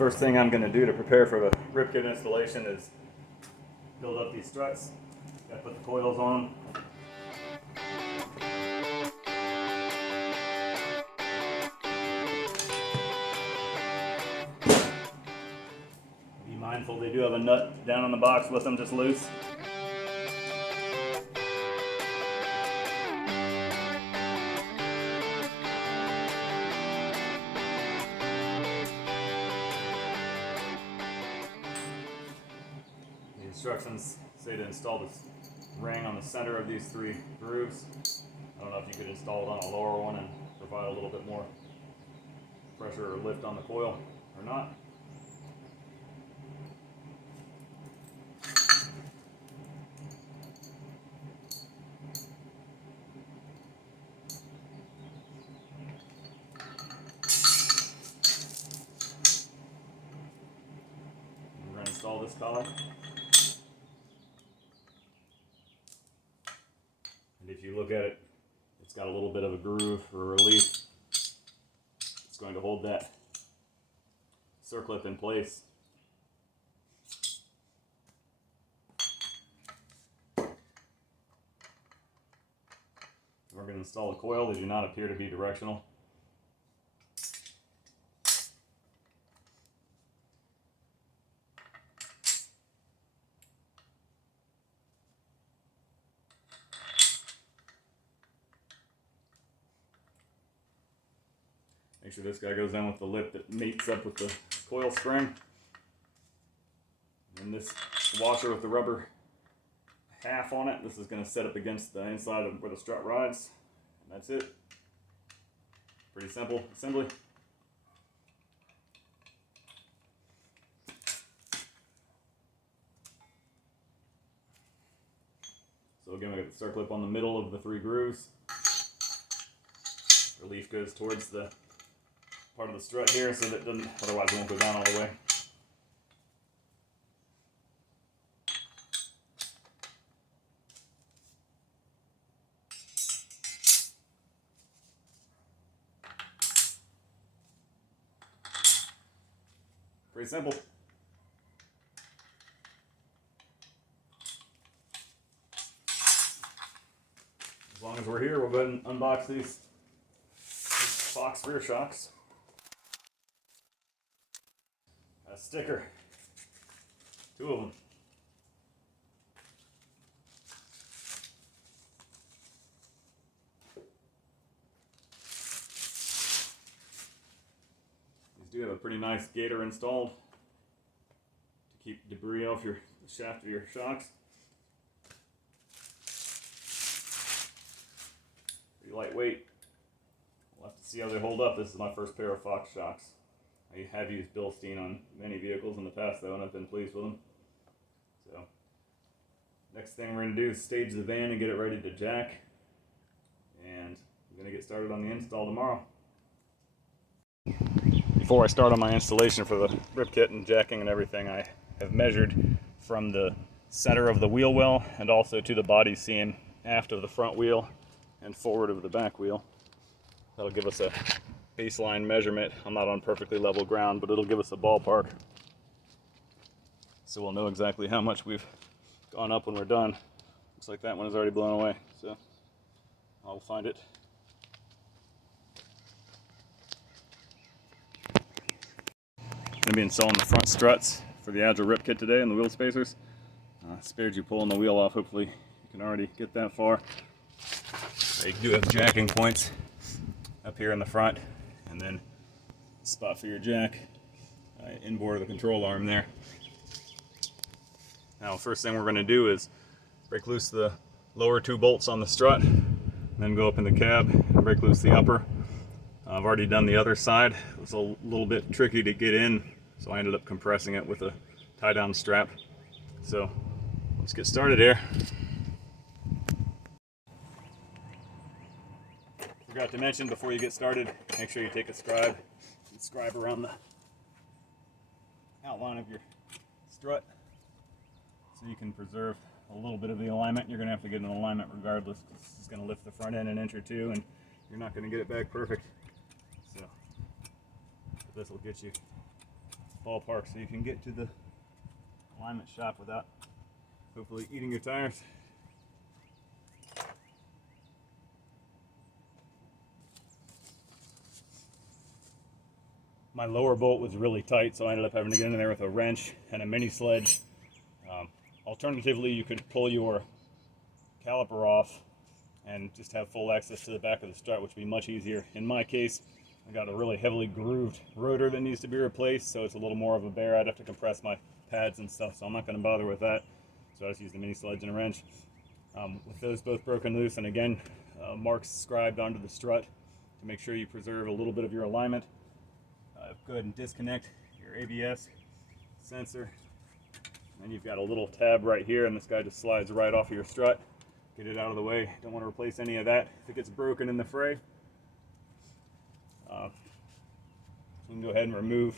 First thing I'm going to do to prepare for the rib kit installation is build up these struts. Got to put the coils on. Be mindful they do have a nut down on the box with them just loose. Instructions say to install this ring on the center of these 3 grooves. I don't know if you could install it on a lower one and provide a little bit more pressure or lift on the coil or not. We're going to install this collar. If you look at it, it's got a little bit of a groove or relief. It's going to hold that circlip in place. We're going to install a coil. They do not appear to be directional. Make sure this guy goes in with the lip that meets up with the coil spring. And this washer with the rubber half on it, this is going to set up against the inside of where the strut rides. And that's it. Pretty simple assembly. So again, we got the circlip on the middle of the 3 grooves. Relief goes towards the part of the strut here so that it doesn't, otherwise it won't go down all the way. Pretty simple. As long as we're here, we'll go ahead and unbox these box rear shocks. A sticker, 2 of them. These do have a pretty nice gaiter installed to keep debris off the shaft of your shocks. Pretty lightweight. We'll have to see how they hold up. This is my first pair of Fox shocks. I have used Bilstein on many vehicles in the past though, and I've been pleased with them. So, next thing we're going to do is stage the van and get it ready to jack. And we're going to get started on the install tomorrow. Before I start on my installation for the rib kit and jacking and everything, I have measured from the center of the wheel well and also to the body seam aft of the front wheel and forward of the back wheel. That'll give us a baseline measurement. I'm not on perfectly level ground, but it'll give us a ballpark. So we'll know exactly how much we've gone up when we're done. Looks like that one is already blown away, so I'll find it. I'm going to be installing the front struts for the Agile rib kit today and the wheel spacers. Spared you pulling the wheel off. Hopefully you can already get that far. You do have jacking points up here in the front, and then spot for your jack inboard of the control arm there. Now first thing we're going to do is break loose the lower 2 bolts on the strut, then go up in the cab and break loose the upper. I've already done the other side. It was a little bit tricky to get in, so I ended up compressing it with a tie down strap. So let's get started here. Forgot to mention before you get started, make sure you take a scribe and scribe around the outline of your strut so you can preserve a little bit of the alignment. You're going to have to get an alignment regardless, because it's going to lift the front end an inch or 2 and you're not going to get it back perfect. So this will get you ballpark so you can get to the alignment shop without hopefully eating your tires. My lower bolt was really tight, so I ended up having to get in there with a wrench and a mini sledge. Alternatively, you could pull your caliper off and just have full access to the back of the strut, which would be much easier. In my case, I got a really heavily grooved rotor that needs to be replaced, so it's a little more of a bear. I'd have to compress my pads and stuff, so I'm not going to bother with that. So I just used the mini sledge and a wrench. With those both broken loose, and again, marks scribed onto the strut to make sure you preserve a little bit of your alignment. Go ahead and disconnect your ABS sensor. And you've got a little tab right here, and this guy just slides right off of your strut. Get it out of the way. Don't want to replace any of that if it gets broken in the fray. You can go ahead and remove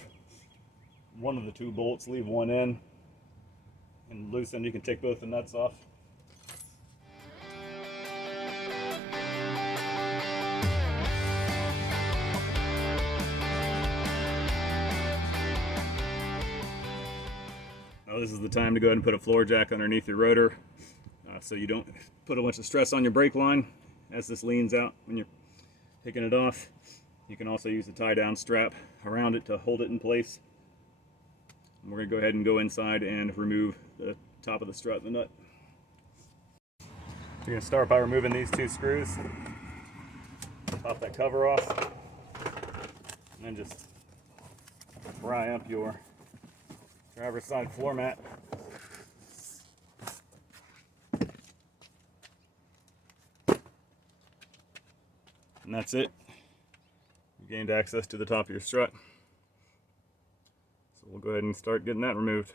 one of the two bolts, leave one in, and loose end you can take both the nuts off. Now this is the time to go ahead and put a floor jack underneath your rotor so you don't put a bunch of stress on your brake line as this leans out when you're taking it off. You can also use a tie down strap around it to hold it in place. And we're going to go ahead and go inside and remove the top of the strut and the nut. You're going to start by removing these two screws. Pop that cover off, and then just pry up your driver's side floor mat. And that's it. You gained access to the top of your strut. So we'll go ahead and start getting that removed.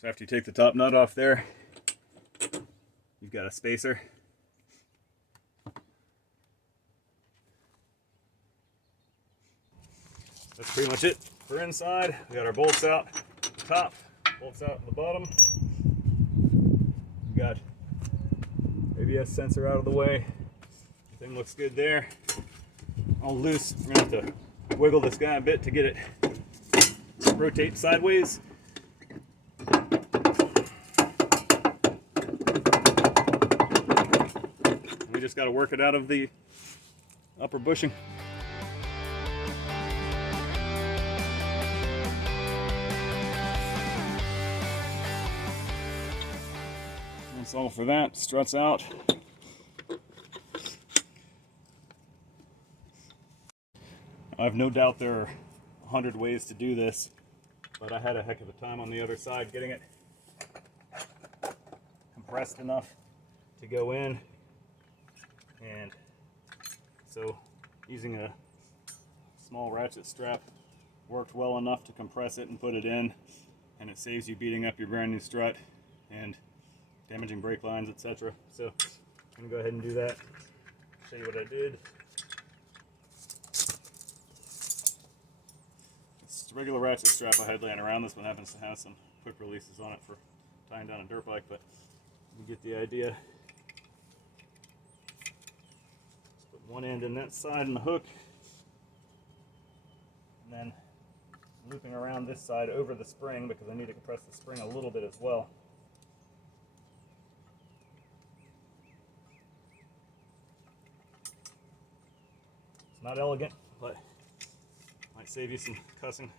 So after you take the top nut off there, you've got a spacer. That's pretty much it for inside. We got our bolts out at the top, bolts out at the bottom. We got ABS sensor out of the way. Everything looks good there. All loose. We're gonna have to wiggle this guy a bit to get it rotate sideways. We just got to work it out of the upper bushing. That's all for that. Struts out. I have no doubt there are 100 ways to do this, but I had a heck of a time on the other side getting it compressed enough to go in. And so using a small ratchet strap worked well enough to compress it and put it in, and it saves you beating up your brand new strut and damaging brake lines, etc. So I'm going to go ahead and do that. Show you what I did. It's a regular ratchet strap I had laying around. This one happens to have some quick releases on it for tying down a dirt bike, but you get the idea. One end in that side in the hook, and then looping around this side over the spring because I need to compress the spring a little bit as well. It's not elegant, but might save you some cussing.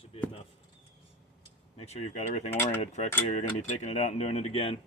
Should be enough. Make sure you've got everything oriented correctly or you're going to be taking it out and doing it again.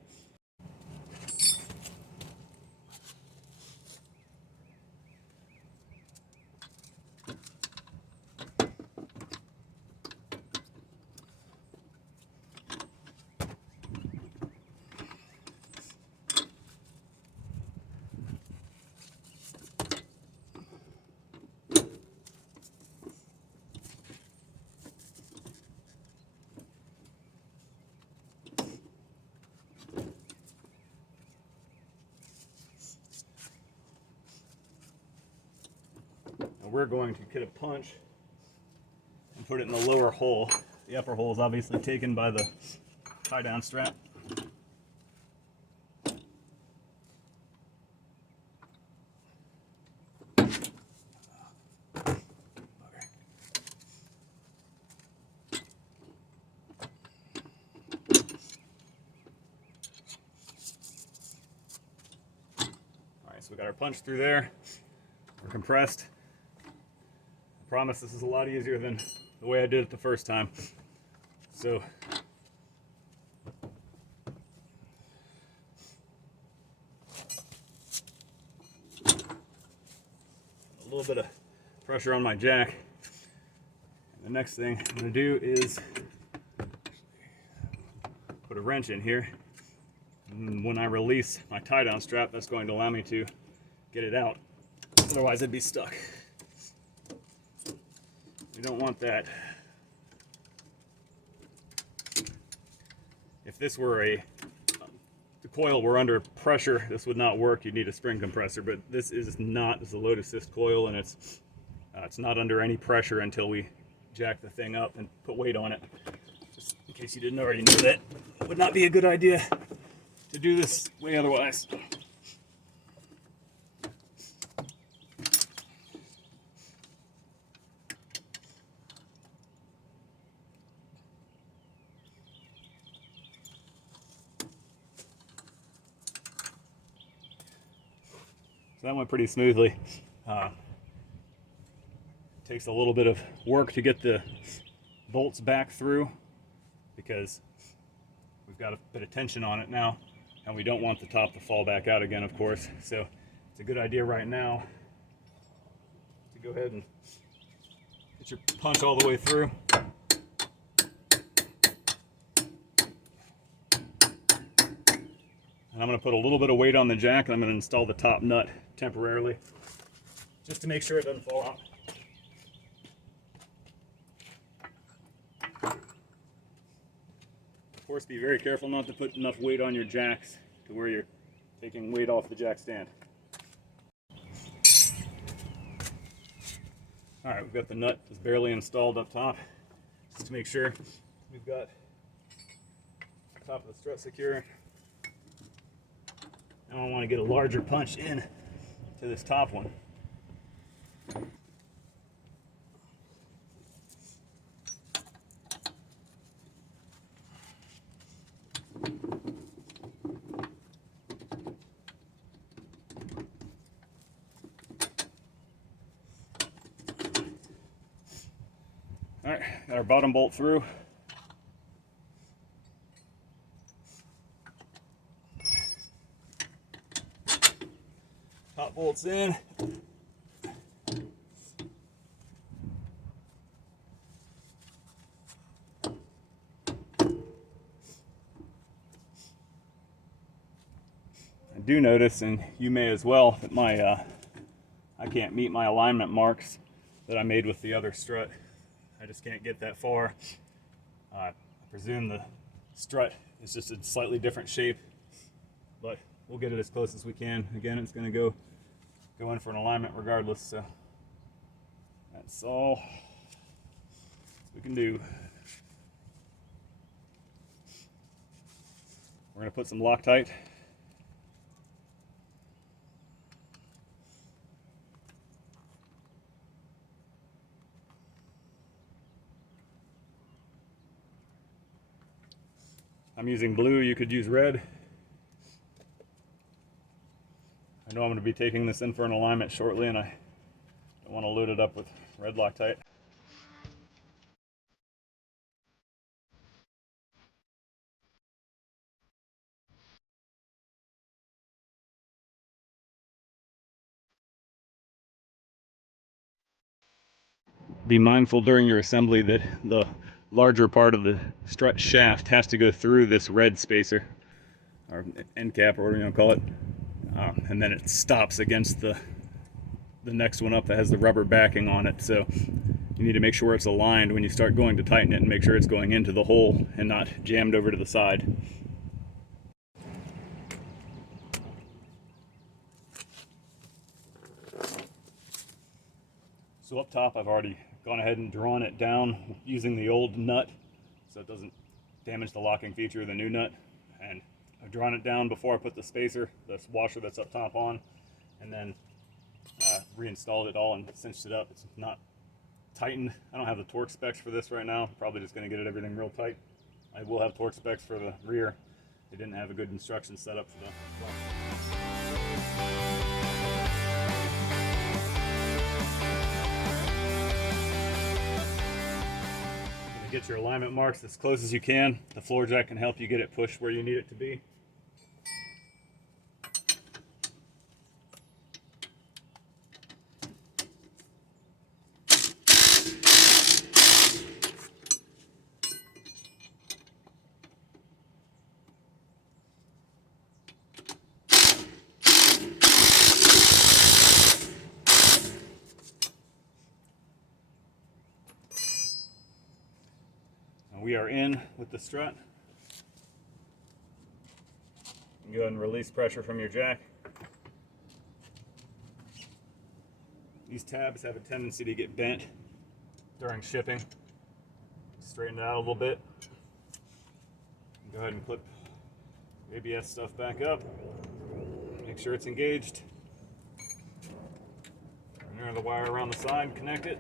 we're going to get a punch and put it in the lower hole. The upper hole is obviously taken by the tie down strap. So we got our punch through there. We're compressed. I promise this is a lot easier than the way I did it the first time. So a little bit of pressure on my jack. And the next thing I'm going to do is put a wrench in here. And when I release my tie down strap, that's going to allow me to get it out. Otherwise, it'd be stuck. You don't want that. If this were the coil were under pressure, this would not work. You'd need a spring compressor, but this is not. This is a load assist coil, and it's not under any pressure until we jack the thing up and put weight on it. Just in case you didn't already know that, it would not be a good idea to do this way otherwise. So that went pretty smoothly. Takes a little bit of work to get the bolts back through because we've got a bit of tension on it now, and we don't want the top to fall back out again, of course. So it's a good idea right now to go ahead and get your punch all the way through. And I'm going to put a little bit of weight on the jack, and I'm going to install the top nut temporarily just to make sure it doesn't fall out. Of course, be very careful not to put enough weight on your jacks to where you're taking weight off the jack stand. All right, we've got the nut just barely installed up top, just to make sure we've got the top of the strut secure. Now I want to get a larger punch in to this top one. All right, got our bottom bolt through. Top bolts in. I do notice, and you may as well, that I can't meet my alignment marks that I made with the other strut. I just can't get that far. I presume the strut is just a slightly different shape, but we'll get it as close as we can. Again, it's going to go in for an alignment regardless, so that's all we can do. We're going to put some Loctite. I'm using blue, you could use red. I know I'm going to be taking this in for an alignment shortly, and I don't want to load it up with red Loctite. Be mindful during your assembly that the larger part of the strut shaft has to go through this red spacer, or end cap, or whatever you want to call it, and then it stops against the next one up that has the rubber backing on it. So you need to make sure it's aligned when you start going to tighten it, and make sure it's going into the hole and not jammed over to the side. So So up top, I've already gone ahead and drawn it down using the old nut so it doesn't damage the locking feature of the new nut. And I've drawn it down before I put the spacer, the washer that's up top on, and then reinstalled it all and cinched it up. It's not tightened. I don't have the torque specs for this right now. Probably just going to get everything real tight. I will have torque specs for the rear. They didn't have a good instruction set up for the Get your alignment marks as close as you can. The floor jack can help you get it pushed where you need it to be. We are in with the strut. Go ahead and release pressure from your jack. These tabs have a tendency to get bent during shipping. Straighten it out a little bit. Go ahead and clip ABS stuff back up. Make sure it's engaged. Run the wire around the side, connect it.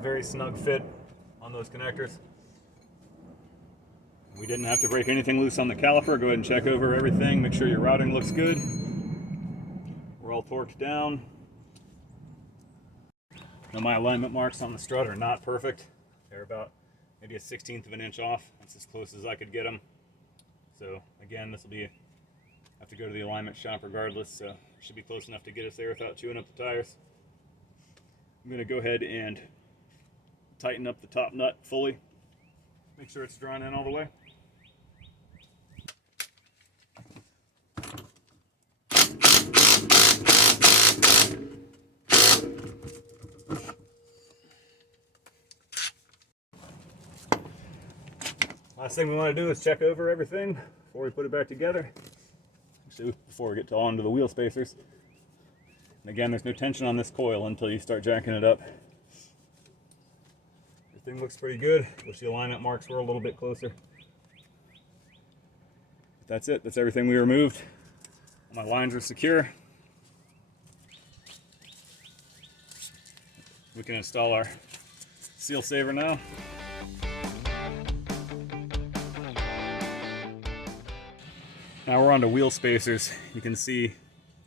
Very snug fit on those connectors. We didn't have to break anything loose on the caliper. Go ahead and check over everything. Make sure your routing looks good. We're all torqued down. Now my alignment marks on the strut are not perfect. They're about maybe a 1/16 of an inch off. That's as close as I could get them. So again, this will be, have to go to the alignment shop regardless. So it should be close enough to get us there without chewing up the tires. I'm going to go ahead and tighten up the top nut fully. Make sure it's drawn in all the way. Last thing we want to do is check over everything before we put it back together. Actually, before we get to onto the wheel spacers. And again, there's no tension on this coil until you start jacking it up. Everything looks pretty good. Wish the alignment marks were a little bit closer. But that's it. That's everything we removed. My lines are secure. We can install our seal saver now. Now we're on to wheel spacers. You can see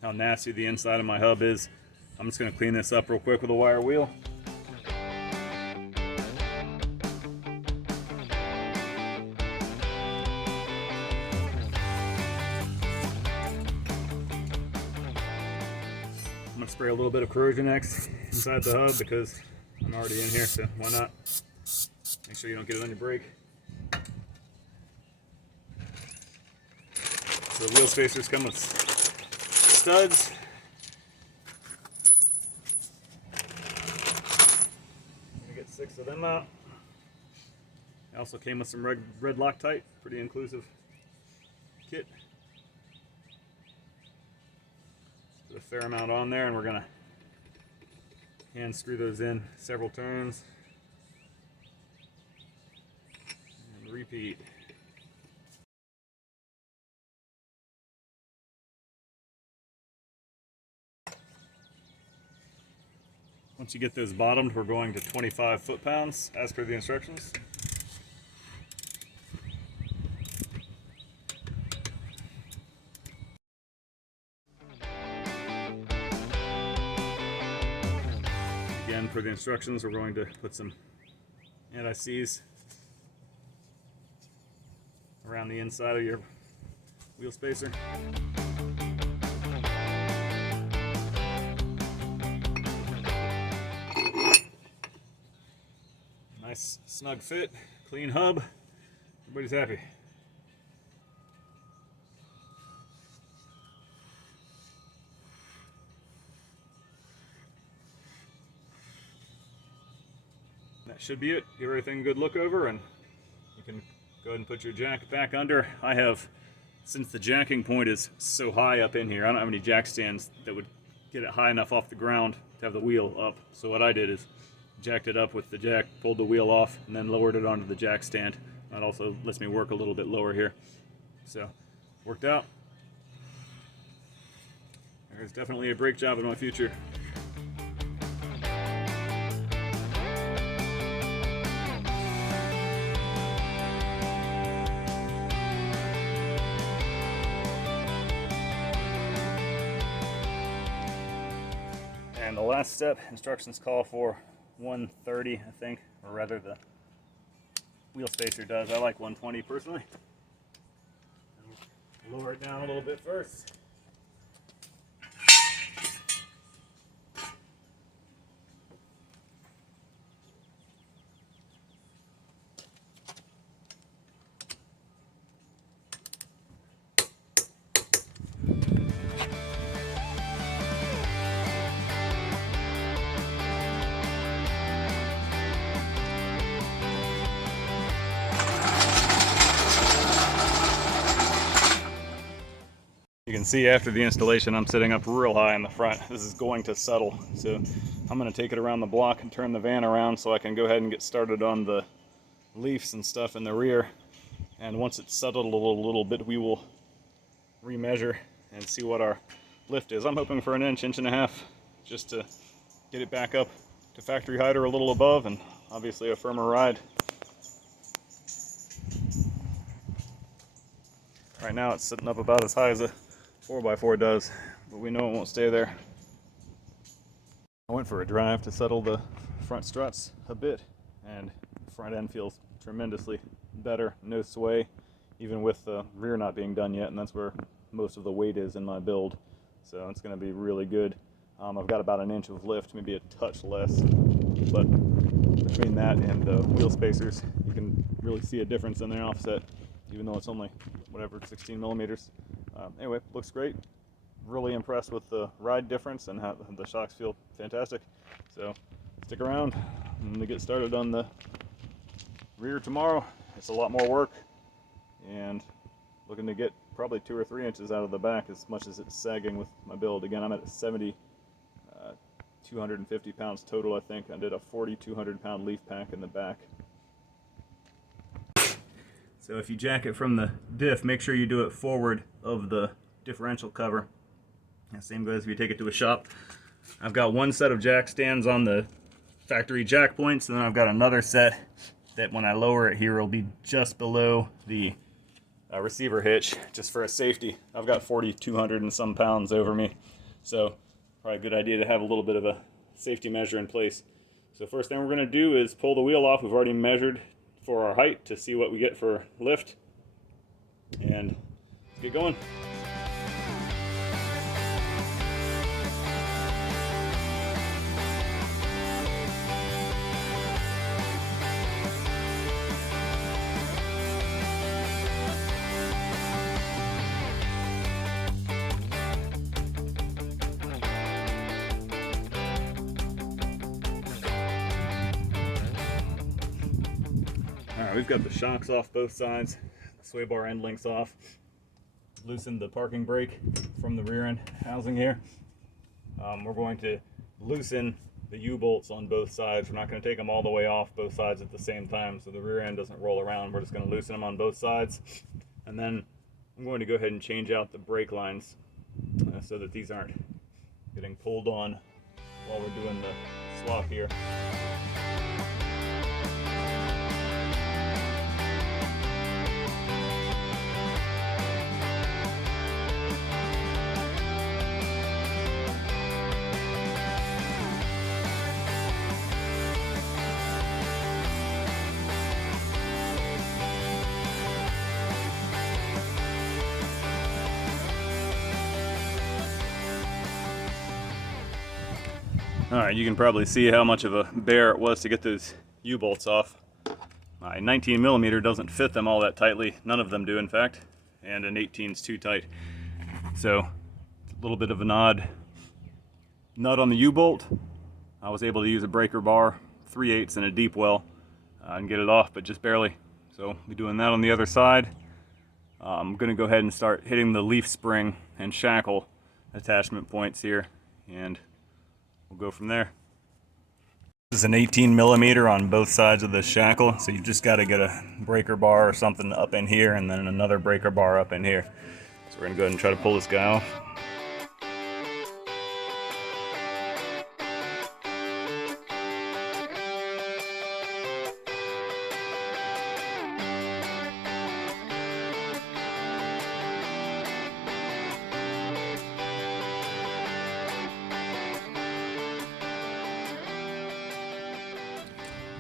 how nasty the inside of my hub is. I'm just going to clean this up real quick with a wire wheel. I'm going to spray a little bit of Corrosion X inside the hub because I'm already in here, so why not? Make sure you don't get it on your brake. So the wheel spacers come with studs. I'm going to get 6 of them out. It also came with some red Loctite, pretty inclusive kit. Put a fair amount on there, and we're going to hand screw those in several turns. And repeat. Once you get those bottomed, we're going to 25 foot-pounds as per the instructions. Again, per the instructions, we're going to put some anti-seize around the inside of your wheel spacer. Nice snug fit, clean hub, everybody's happy. That should be it. Give everything a good look over and you can go ahead and put your jacket back under. I have since the jacking point is so high up in here, I don't have any jack stands that would get it high enough off the ground to have the wheel up. So what I did is jacked it up with the jack, pulled the wheel off, and then lowered it onto the jack stand. That also lets me work a little bit lower here. So, worked out. There's definitely a brake job in my future. And the last step, instructions call for 130, I think, or rather the wheel spacer does. I like 120 personally. Lower it down a little bit first. You can see after the installation I'm sitting up real high in the front. This is going to settle, so I'm going to take it around the block and turn the van around so I can go ahead and get started on the leaves and stuff in the rear. And once it's settled a little bit, we will remeasure and see what our lift is. I'm hoping for an inch and a half, just to get it back up to factory height or a little above, and obviously a firmer ride. Right now it's sitting up about as high as a 4x4 does, but we know it won't stay there. I went for a drive to settle the front struts a bit, and the front end feels tremendously better, no sway, even with the rear not being done yet, and that's where most of the weight is in my build. So it's going to be really good. I've got about an inch of lift, maybe a touch less, but between that and the wheel spacers, you can really see a difference in the offset, even though it's only, whatever, 16 millimeters. Anyway, looks great. Really impressed with the ride difference and how the shocks feel fantastic. So stick around. I'm going to get started on the rear tomorrow. It's a lot more work, and looking to get probably 2 or 3 inches out of the back as much as it's sagging with my build. Again, I'm at 70, 250 pounds total, I think. I did a 4,200 pound leaf pack in the back. So if you jack it from the diff, make sure you do it forward of the differential cover. And same goes if you take it to a shop. I've got one set of jack stands on the factory jack points, and then I've got another set that when I lower it here will be just below the receiver hitch, just for a safety. I've got 4,200 and some pounds over me, so probably a good idea to have a little bit of a safety measure in place. So first thing we're going to do is pull the wheel off. We've already measured for our height to see what we get for lift, and let's get going. We've got the shocks off both sides, the sway bar end links off, loosened the parking brake from the rear end housing here. We're going to loosen the U-bolts on both sides. We're not going to take them all the way off both sides at the same time so the rear end doesn't roll around. We're just going to loosen them on both sides. And then I'm going to go ahead and change out the brake lines so that these aren't getting pulled on while we're doing the swap here. Alright, you can probably see how much of a bear it was to get those U-bolts off. My 19 millimeter doesn't fit them all that tightly. None of them do, in fact. And an 18 is too tight. So, a little bit of an odd nut on the U-bolt. I was able to use a breaker bar, 3/8 and a deep well, and get it off, but just barely. So, we'll be doing that on the other side. I'm going to go ahead and start hitting the leaf spring and shackle attachment points here, and we'll go from there. This is an 18 millimeter on both sides of the shackle, so you just got to get a breaker bar or something up in here and then another breaker bar up in here. So we're going to go ahead and try to pull this guy off.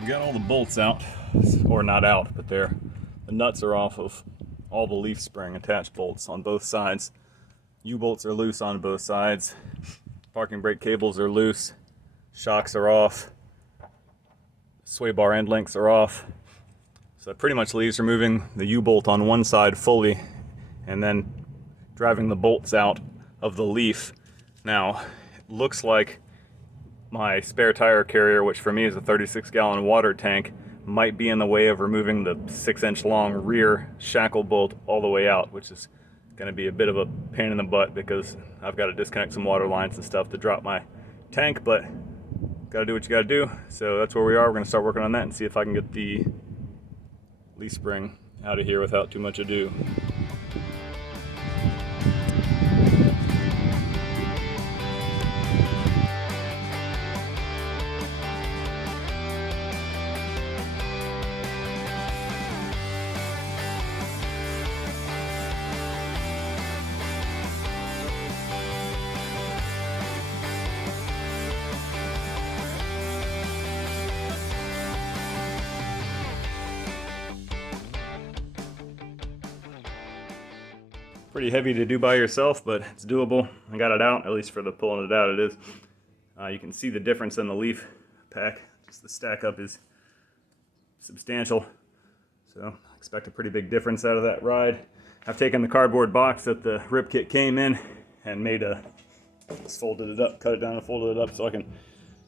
We got all the bolts out, or not out, but the nuts are off of all the leaf spring attached bolts on both sides. U-bolts are loose on both sides. Parking brake cables are loose. Shocks are off. Sway bar end links are off. So that pretty much leaves removing the U-bolt on one side fully and then driving the bolts out of the leaf. Now, it looks like my spare tire carrier, which for me is a 36-gallon water tank, might be in the way of removing the 6-inch long rear shackle bolt all the way out, which is going to be a bit of a pain in the butt because I've got to disconnect some water lines and stuff to drop my tank, but got to do what you got to do. So that's where we are. We're going to start working on that and see if I can get the leaf spring out of here without too much ado. Pretty heavy to do by yourself, but it's doable. I got it out, at least for the pulling it out it is. You can see the difference in the leaf pack. Just the stack up is substantial. So I expect a pretty big difference out of that ride. I've taken the cardboard box that the rip kit came in and just folded it up, cut it down and folded it up so I can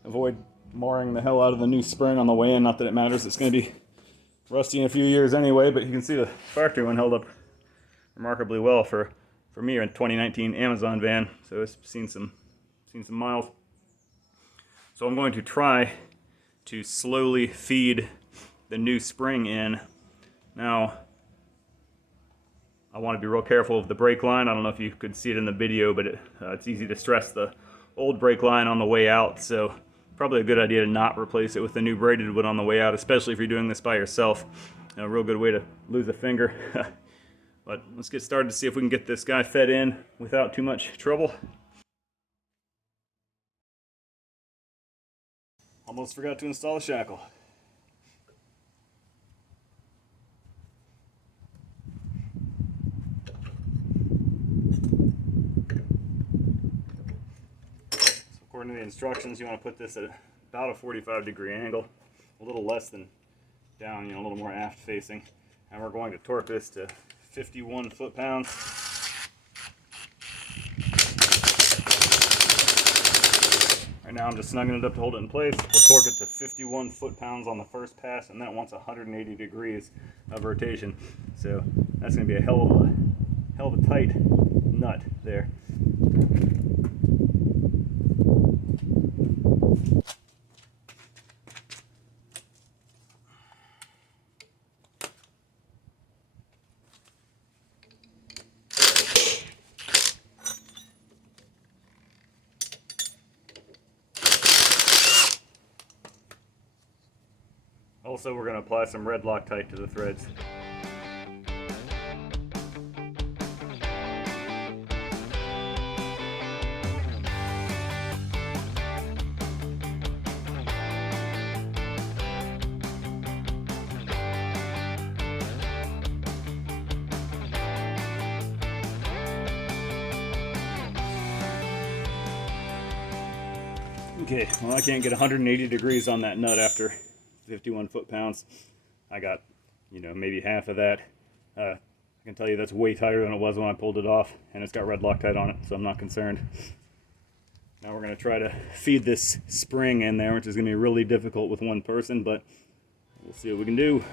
avoid marring the hell out of the new spring on the way in. Not that it matters, it's going to be rusty in a few years anyway, but you can see the factory one held up remarkably well for me in 2019 Amazon van, so it's seen some miles. So I'm going to try to slowly feed the new spring in. Now, I want to be real careful of the brake line. I don't know if you could see it in the video, but it's easy to stress the old brake line on the way out, so probably a good idea to not replace it with the new braided one on the way out, especially if you're doing this by yourself. A real good way to lose a finger. But let's get started to see if we can get this guy fed in without too much trouble. Almost forgot to install the shackle. So according to the instructions, you want to put this at about a 45-degree angle, a little less than down, a little more aft facing. And we're going to torque this to 51 foot-pounds. Right now I'm just snugging it up to hold it in place. We'll torque it to 51 foot-pounds on the first pass, and that wants 180 degrees of rotation. So that's going to be a hell of a tight nut there. Also, we're going to apply some red Loctite to the threads. Okay, well, I can't get 180 degrees on that nut after 51 foot-pounds. I got, maybe half of that. I can tell you that's way tighter than it was when I pulled it off, and it's got red Loctite on it, so I'm not concerned. Now we're going to try to feed this spring in there, which is going to be really difficult with one person, but we'll see what we can do.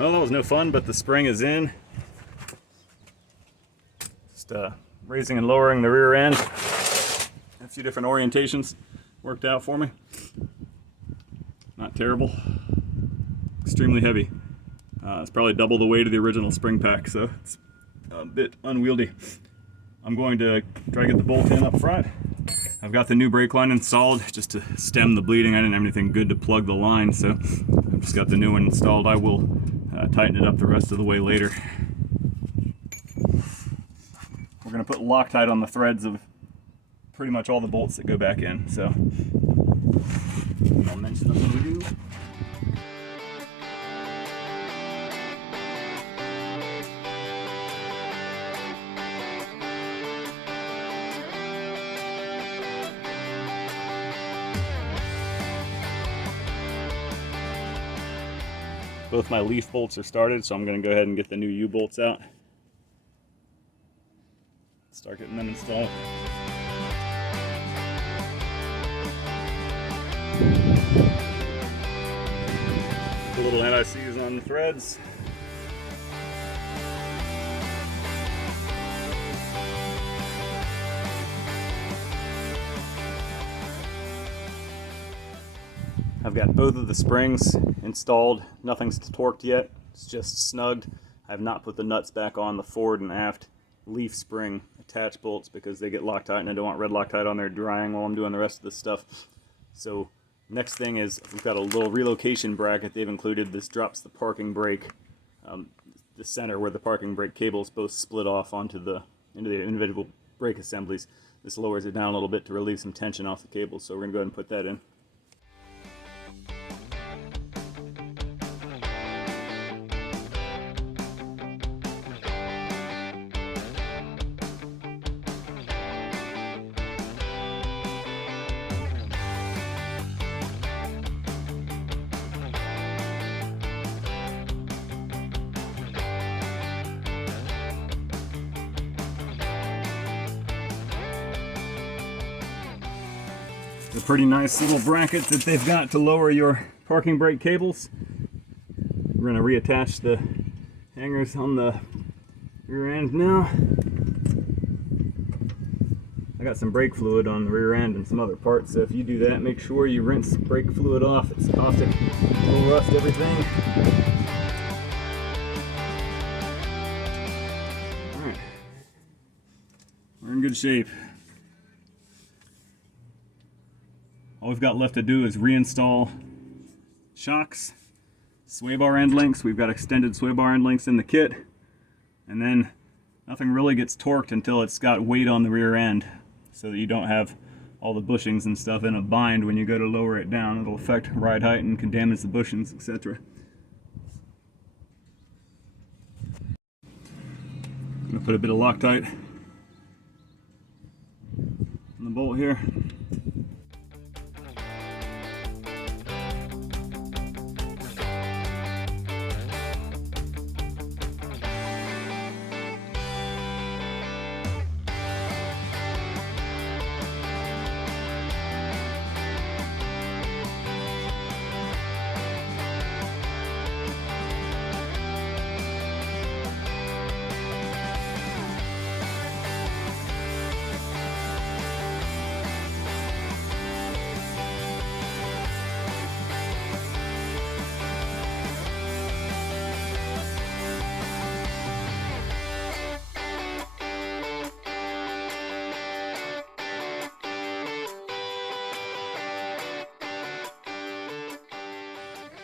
Well, that was no fun, but the spring is in. Just raising and lowering the rear end. A few different orientations worked out for me. Not terrible. Extremely heavy. It's probably double the weight of the original spring pack, so it's a bit unwieldy. I'm going to try to get the bolt in up front. I've got the new brake line installed just to stem the bleeding. I didn't have anything good to plug the line, so I've just got the new one installed. I will tighten it up the rest of the way later. We're going to put Loctite on the threads of pretty much all the bolts that go back in, so I'll mention them when we do. Both my leaf bolts are started, so I'm going to go ahead and get the new U-bolts out. Start getting them installed. Put little anti-seize on the threads. I've got both of the springs installed. Nothing's torqued yet. It's just snugged. I have not put the nuts back on the forward and aft leaf spring attach bolts because they get Loctite, and I don't want red Loctite on there drying while I'm doing the rest of this stuff. So next thing is we've got a little relocation bracket they've included. This drops the parking brake, the center where the parking brake cables both split off into the individual brake assemblies. This lowers it down a little bit to relieve some tension off the cables, so we're going to go ahead and put that in. A pretty nice little bracket that they've got to lower your parking brake cables. We're going to reattach the hangers on the rear end now. I got some brake fluid on the rear end and some other parts, so if you do that, make sure you rinse brake fluid off. It's caustic, will rust everything. Alright, we're in good shape. All we've got left to do is reinstall shocks, sway bar end links. We've got extended sway bar end links in the kit, and then nothing really gets torqued until it's got weight on the rear end, so that you don't have all the bushings and stuff in a bind when you go to lower it down. It'll affect ride height and can damage the bushings, etc. I'm going to put a bit of Loctite on the bolt here.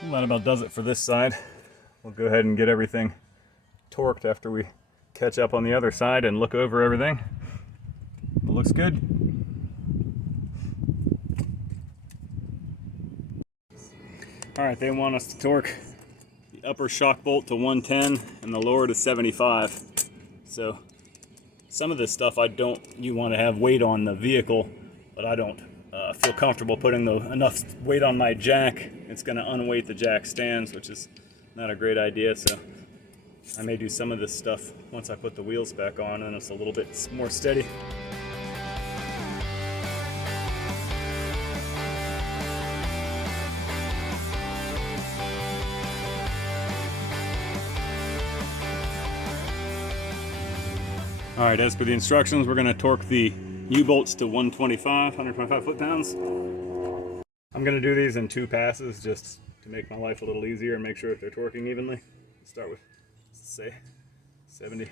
Well, that about does it for this side. We'll go ahead and get everything torqued after we catch up on the other side and look over everything. It looks good. Alright, they want us to torque the upper shock bolt to 110 and the lower to 75. So some of this stuff you want to have weight on the vehicle, but I don't feel comfortable putting enough weight on my jack. It's going to unweight the jack stands, which is not a great idea, so I may do some of this stuff once I put the wheels back on and it's a little bit more steady. All right, as per the instructions, we're going to torque the U-bolts to 125 foot-pounds. I'm going to do these in 2 passes just to make my life a little easier and make sure that they're torquing evenly. Let's start with, let's say, 70.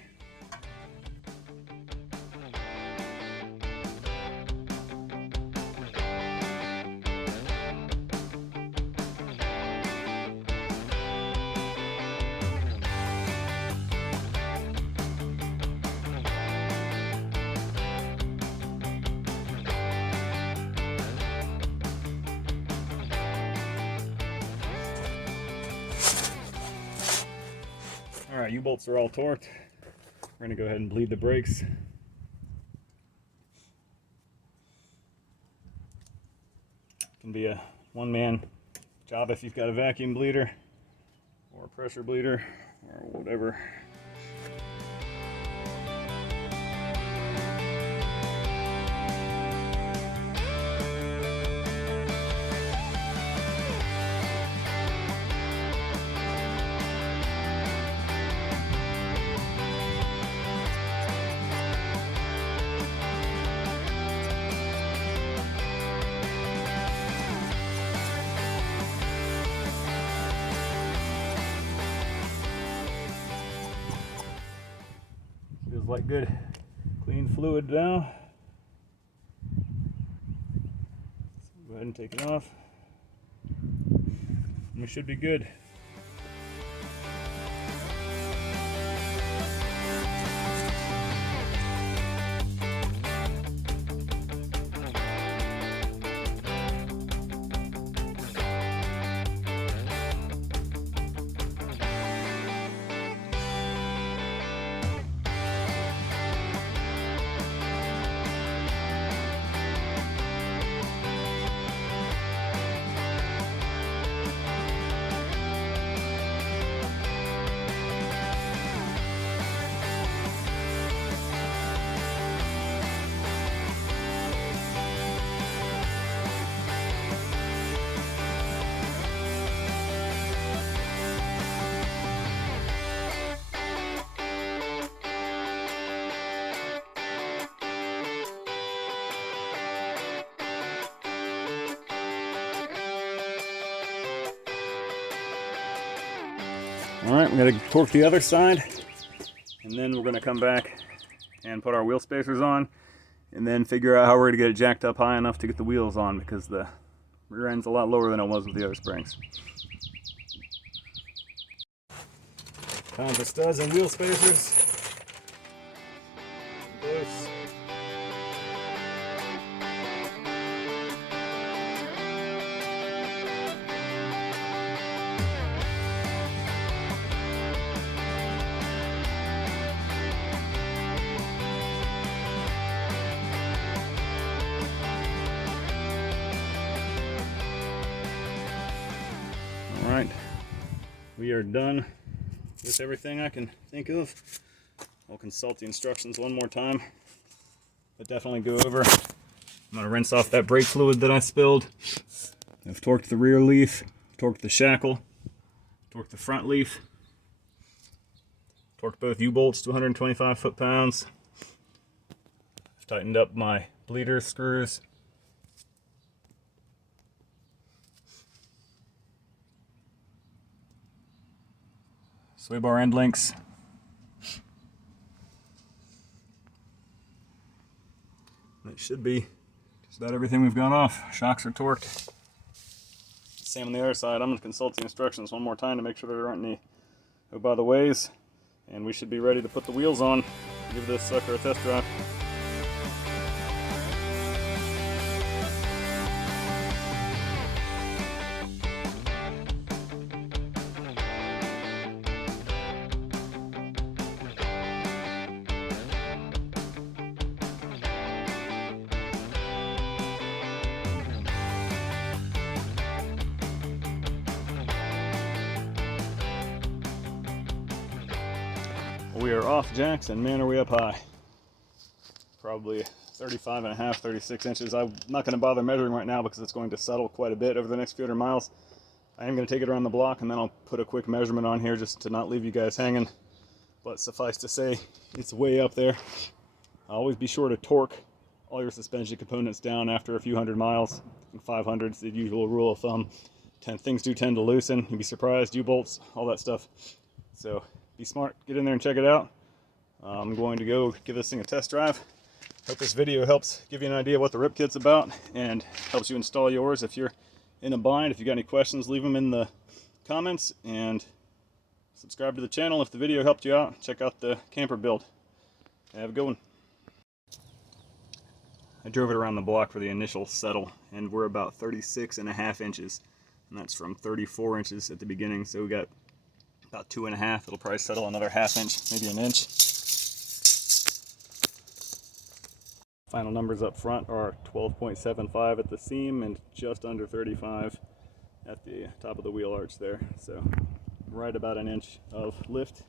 All right, U-bolts are all torqued. We're gonna go ahead and bleed the brakes. Can be a one-man job if you've got a vacuum bleeder or a pressure bleeder or whatever. Feels like good, clean fluid now. So go ahead and take it off. And we should be good. All right, we're gonna torque the other side, and then we're gonna come back and put our wheel spacers on, and then figure out how we're gonna get it jacked up high enough to get the wheels on, because the rear end's a lot lower than it was with the other springs. Time for studs and wheel spacers. Loose. All right, we are done with everything I can think of. I'll consult the instructions one more time, but definitely go over. I'm gonna rinse off that brake fluid that I spilled. I've torqued the rear leaf, torqued the shackle, torqued the front leaf, torqued both U-bolts to 125 foot-pounds. I've tightened up my bleeder screws. Sway bar end links. That should be just about everything we've got off. Shocks are torqued. Same on the other side. I'm going to consult the instructions one more time to make sure there aren't any go by the ways. And we should be ready to put the wheels on. Give this sucker a test drive. We are off jacks, and man, are we up high. Probably 35.5, 36 inches. I'm not going to bother measuring right now because it's going to settle quite a bit over the next few hundred miles. I am going to take it around the block, and then I'll put a quick measurement on here just to not leave you guys hanging. but suffice to say, it's way up there. Always be sure to torque all your suspension components down after a few hundred miles. 500 is the usual rule of thumb. Things do tend to loosen. You'd be surprised, U-bolts, all that stuff. So be smart, get in there and check it out. I'm going to go give this thing a test drive. Hope this video helps give you an idea what the rip kit's about and helps you install yours. If you're in a bind, if you got any questions, leave them in the comments, and subscribe to the channel if the video helped you out. Check out the camper build. Have a good one. I drove it around the block for the initial settle, and we're about 36.5 inches, and that's from 34 inches at the beginning, so we got about 2.5. It'll probably settle another ½ inch, maybe an inch. Final numbers up front are 12.75 at the seam and just under 35 at the top of the wheel arch there, so right about an inch of lift